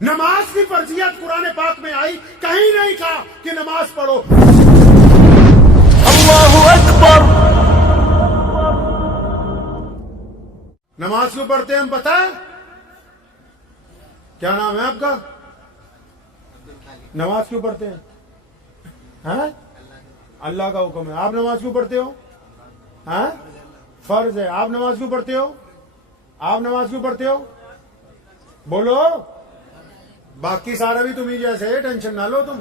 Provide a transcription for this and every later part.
نماز کی فرضیت قرآن پاک میں آئی، کہیں نہیں کہا کہ نماز پڑھو۔ اللہ اکبر۔ نماز کیوں پڑھتے ہیں ہم پتہ ہے؟ کیا نام ہے آپ کا؟ نماز کیوں پڑھتے ہیں؟ ہاں؟ اللہ کا حکم ہے۔ آپ نماز کیوں پڑھتے ہو؟ ہاں؟ فرض ہے۔ آپ نماز کیوں پڑھتے ہو؟ آپ نماز کیوں پڑھتے ہو؟ بولو۔ باقی سارا بھی تمہیں جیسے ہے، ٹینشن نہ لو تم۔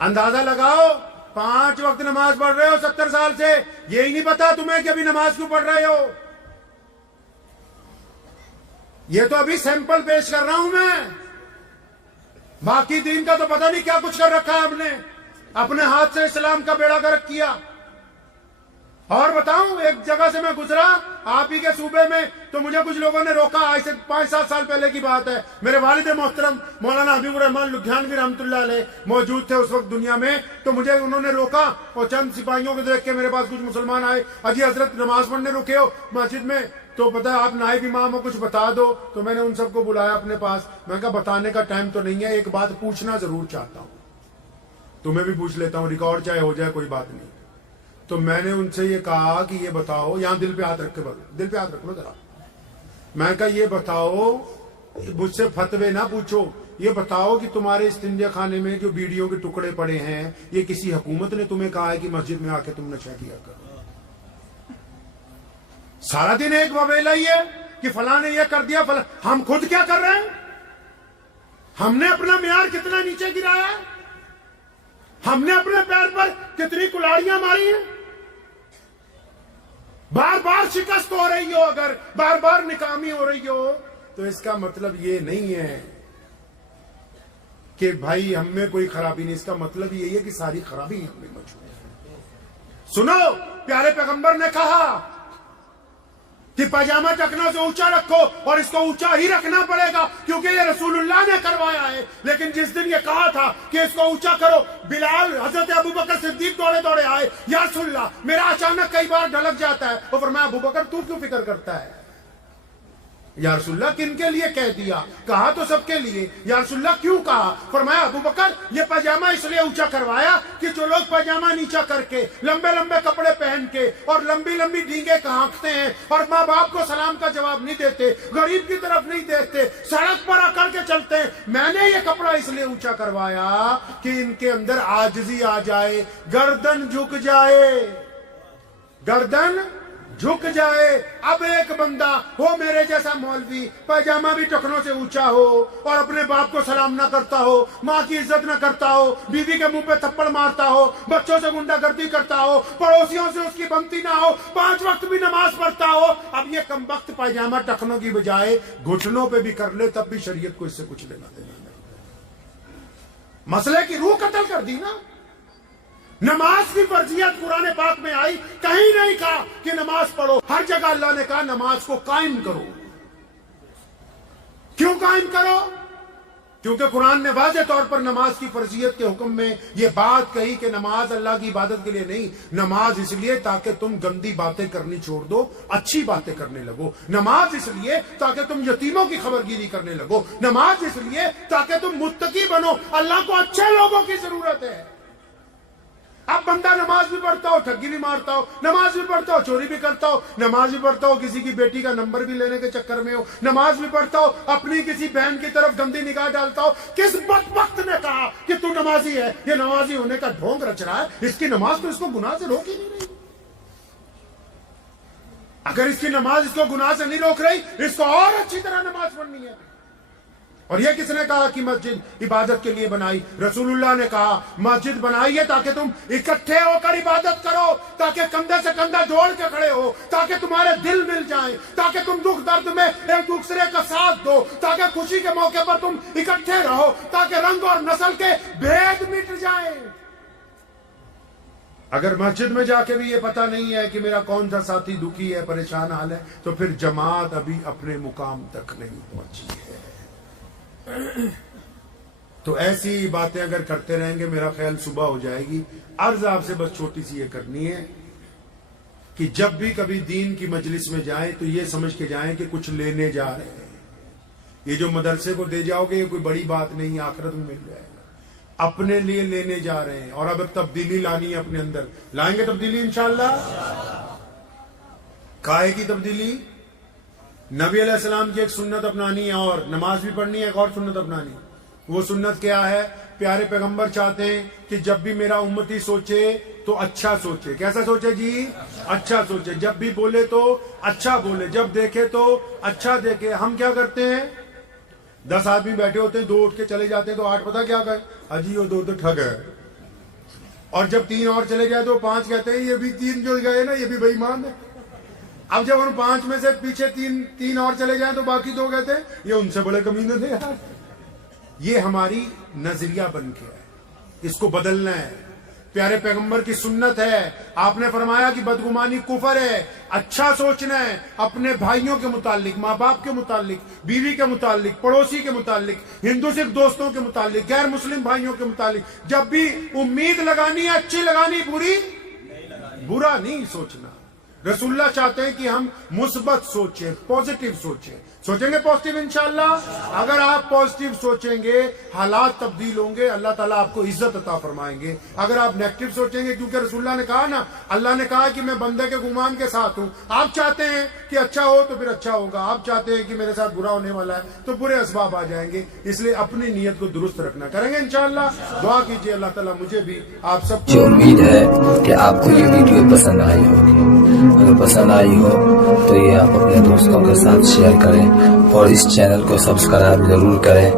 اندازہ لگاؤ، 5 وقت نماز پڑھ رہے ہو 70 سال سے، یہی نہیں پتا تمہیں کہ ابھی نماز کیوں پڑھ رہے ہو؟ یہ تو ابھی سیمپل پیش کر رہا ہوں میں، باقی دین کا تو پتہ نہیں کیا کچھ کر رکھا ہے ہم نے، اپنے ہاتھ سے اسلام کا بیڑا گرک کیا۔ اور بتاؤں، ایک جگہ سے میں گزرا آپ ہی کے صوبے میں، تو مجھے کچھ لوگوں نے روکا، آج سے 5-7 سال پہلے کی بات ہے۔ میرے والد محترم مولانا حبیب الرحمان لدھیانوی رحمۃ اللہ علیہ موجود تھے اس وقت دنیا میں، تو مجھے انہوں نے روکا اور چند سپاہیوں کو دیکھ کے میرے پاس کچھ مسلمان آئے، اجی حضرت نماز پڑھنے رکے ہو مسجد میں، تو پتہ ہے آپ نائب امام ہو، کچھ بتا دو۔ تو میں نے ان سب کو بلایا اپنے پاس، میں نے کہا بتانے کا ٹائم تو نہیں ہے، ایک بات پوچھنا ضرور چاہتا ہوں، تمہیں بھی پوچھ لیتا ہوں، ریکارڈ چاہے ہو جائے کوئی بات نہیں۔ تو میں نے ان سے یہ کہا کہ یہ بتاؤ، یہاں دل پہ ہاتھ رکھ کے بولو، دل پہ ہاتھ رکھ لو ذرا۔ میں نے کہا یہ بتاؤ، مجھ سے فتوے نہ پوچھو، یہ بتاؤ کہ تمہارے استنجا خانے میں جو بیڑیوں کے ٹکڑے پڑے ہیں، یہ کسی حکومت نے تمہیں کہا ہے کہ مسجد میں آ کے تم نشہ کیا کرو؟ سارا دن ایک وبیلا ہی ہے کہ فلاں نے یہ کر دیا، فلاں۔ ہم خود کیا کر رہے ہیں؟ ہم نے اپنا معیار کتنا نیچے گرایا ہے؟ ہم نے اپنے پیر پر کتنی کلاڑیاں ماری ہیں؟ بار بار شکست ہو رہی ہو، اگر بار بار ناکامی ہو رہی ہو، تو اس کا مطلب یہ نہیں ہے کہ بھائی ہم میں کوئی خرابی نہیں، اس کا مطلب یہی ہے کہ ساری خرابی ہم میں موجود ہے۔ سنو، پیارے پیغمبر نے کہا کہ پاجامہ ٹکنا سے اونچا رکھو، اور اس کو اونچا ہی رکھنا پڑے گا کیونکہ یہ رسول اللہ نے کروایا ہے۔ لیکن جس دن یہ کہا تھا کہ اس کو اونچا کرو، بلال حضرت ابوبکر صدیق دوڑے دوڑے آئے، یا رسول اللہ میرا اچانک کئی بار ڈھلک جاتا ہے۔ وہ فرمایا ابوبکر تو کیوں فکر کرتا ہے؟ یا رسول اللہ کن کے لیے کہہ دیا؟ کہا تو سب کے لیے۔ یا رسول اللہ کیوں کہا؟ فرمایا ابوبکر یہ پاجامہ اس لیے اونچا کروایا کہ جو لوگ پاجامہ نیچا کر کے، لمبے لمبے کپڑے پہن کے اور لمبی لمبی ڈینگیں کہانکتے ہیں اور ماں باپ کو سلام کا جواب نہیں دیتے، غریب کی طرف نہیں دیکھتے، سڑک پر آ کر کے چلتے ہیں، میں نے یہ کپڑا اس لیے اونچا کروایا کہ ان کے اندر عاجزی آ جائے، گردن جھک جائے، گردن جھک جائے۔ اب ایک بندہ ہو میرے جیسا مولوی، پاجامہ بھی ٹخنوں سے اونچا ہو اور اپنے باپ کو سلام نہ کرتا ہو، ماں کی عزت نہ کرتا ہو، بیوی کے منہ پہ تھپڑ مارتا ہو، بچوں سے گنڈا گردی کرتا ہو، پڑوسیوں سے اس کی بنتی نہ ہو، 5 وقت بھی نماز پڑھتا ہو، اب یہ کمبخت پاجامہ ٹخنوں کی بجائے گھٹنوں پہ بھی کر لے، تب بھی شریعت کو اس سے کچھ لینا دینا نہیں۔ مسئلے کی روح قتل کر دی نا۔ نماز کی فرضیت قرآن پاک میں آئی، کہیں نہیں کہا کہ نماز پڑھو، ہر جگہ اللہ نے کہا نماز کو قائم کرو۔ کیوں قائم کرو؟ کیونکہ قرآن نے واضح طور پر نماز کی فرضیت کے حکم میں یہ بات کہی کہ نماز اللہ کی عبادت کے لیے نہیں، نماز اس لیے تاکہ تم گندی باتیں کرنی چھوڑ دو، اچھی باتیں کرنے لگو۔ نماز اس لیے تاکہ تم یتیموں کی خبرگیری کرنے لگو۔ نماز اس لیے تاکہ تم متقی بنو، اللہ کو اچھے لوگوں کی ضرورت ہے۔ اب بندہ نماز بھی پڑھتا ہو، ٹھگی بھی مارتا ہو، نماز بھی پڑھتا ہو، چوری بھی کرتا ہو، نماز بھی پڑھتا ہو، کسی کی بیٹی کا نمبر بھی لینے کے چکر میں ہو، نماز بھی پڑھتا ہو، اپنی کسی بہن کی طرف گندی نگاہ ڈالتا ہو۔ کس بدبخت نے کہا کہ تو نمازی ہے؟ یہ نمازی ہونے کا ڈھونگ رچ رہا ہے، اس کی نماز تو اس کو گناہ سے روک ہی نہیں رہی۔ اگر اس کی نماز اس کو گناہ سے نہیں روک رہی، اس کو اور اچھی طرح نماز پڑھنی ہے۔ اور یہ کس نے کہا کہ مسجد عبادت کے لیے بنائی؟ رسول اللہ نے کہا مسجد بنائی ہے تاکہ تم اکٹھے ہو کر عبادت کرو، تاکہ کندھے سے کندھا جوڑ کے کھڑے ہو، تاکہ تمہارے دل مل جائیں، تاکہ تم دکھ درد میں ایک دوسرے کا ساتھ دو، تاکہ خوشی کے موقع پر تم اکٹھے رہو، تاکہ رنگ اور نسل کے بھید مٹ جائیں۔ اگر مسجد میں جا کے بھی یہ پتہ نہیں ہے کہ میرا کون سا ساتھی دکھی ہے، پریشان حال ہے، تو پھر جماعت ابھی اپنے مقام تک نہیں پہنچی ہے۔ تو ایسی باتیں اگر کرتے رہیں گے میرا خیال صبح ہو جائے گی۔ عرض آپ سے بس چھوٹی سی یہ کرنی ہے کہ جب بھی کبھی دین کی مجلس میں جائیں تو یہ سمجھ کے جائیں کہ کچھ لینے جا رہے ہیں، یہ جو مدرسے کو دے جاؤ گے یہ کوئی بڑی بات نہیں، آخرت میں مل جائے گا. اپنے لیے لینے جا رہے ہیں اور اب تبدیلی لانی ہے اپنے اندر. لائیں گے تبدیلی انشاءاللہ. کائے کی تبدیلی؟ نبی علیہ السلام کی ایک سنت اپنانی ہے اور نماز بھی پڑھنی ہے. ایک اور سنت اپنانی. وہ سنت کیا ہے؟ پیارے پیغمبر چاہتے ہیں کہ جب بھی میرا امتی سوچے تو اچھا سوچے. کیسا سوچے جی؟ اچھا سوچے. جب بھی بولے تو اچھا بولے، جب دیکھے تو اچھا دیکھے. ہم کیا کرتے ہیں؟ 10 آدمی بیٹھے ہوتے ہیں، 2 اٹھ کے چلے جاتے ہیں تو 8 پتہ کیا کہے؟ اجی وہ 2 تو ٹھگ ہے. اور جب 3 اور چلے جائے تو 5 کہتے ہیں یہ بھی 3 جو گئے نا یہ بھی بے ایمان ہے. اب جب ان 5 میں سے پیچھے 3 اور چلے جائیں تو باقی 2 کہتے ہیں یہ ان سے بڑے کمینے تھے یار. یہ ہماری نظریہ بن کے ہے، اس کو بدلنا ہے. پیارے پیغمبر کی سنت ہے. آپ نے فرمایا کہ بدگمانی کفر ہے. اچھا سوچنا ہے اپنے بھائیوں کے متعلق، ماں باپ کے متعلق، بیوی کے متعلق، پڑوسی کے متعلق، ہندو سکھ دوستوں کے متعلق، غیر مسلم بھائیوں کے متعلق. جب بھی امید لگانی ہے اچھی لگانی، برا نہیں سوچنا. رسول اللہ چاہتے ہیں کہ ہم مثبت سوچیں، پازیٹیو سوچیں. سوچیں گے پازیٹیو انشاءاللہ؟ اگر آپ پازیٹیو سوچیں گے حالات تبدیل ہوں گے، اللہ تعالیٰ آپ کو عزت عطا فرمائیں گے. اگر آپ نیگیٹو سوچیں گے، کیونکہ رسول اللہ نے کہا نا، اللہ نے کہا کہ میں بندے کے گمان کے ساتھ ہوں. آپ چاہتے ہیں کہ اچھا ہو تو پھر اچھا ہوگا، آپ چاہتے ہیں کہ میرے ساتھ برا ہونے والا ہے تو برے اسباب آ جائیں گے. اس لیے اپنی نیت کو درست رکھنا. کریں گے انشاءاللہ. دعا کیجیے اللہ تعالیٰ مجھے بھی آپ سب کو. امید ہے کہ آپ کو یہ ویڈیو پسند آئی ہوگی. اگر پسند آئی ہو تو یہ آپ اپنے دوستوں کے ساتھ شیئر کریں اور اس چینل کو سبسکرائب ضرور کریں.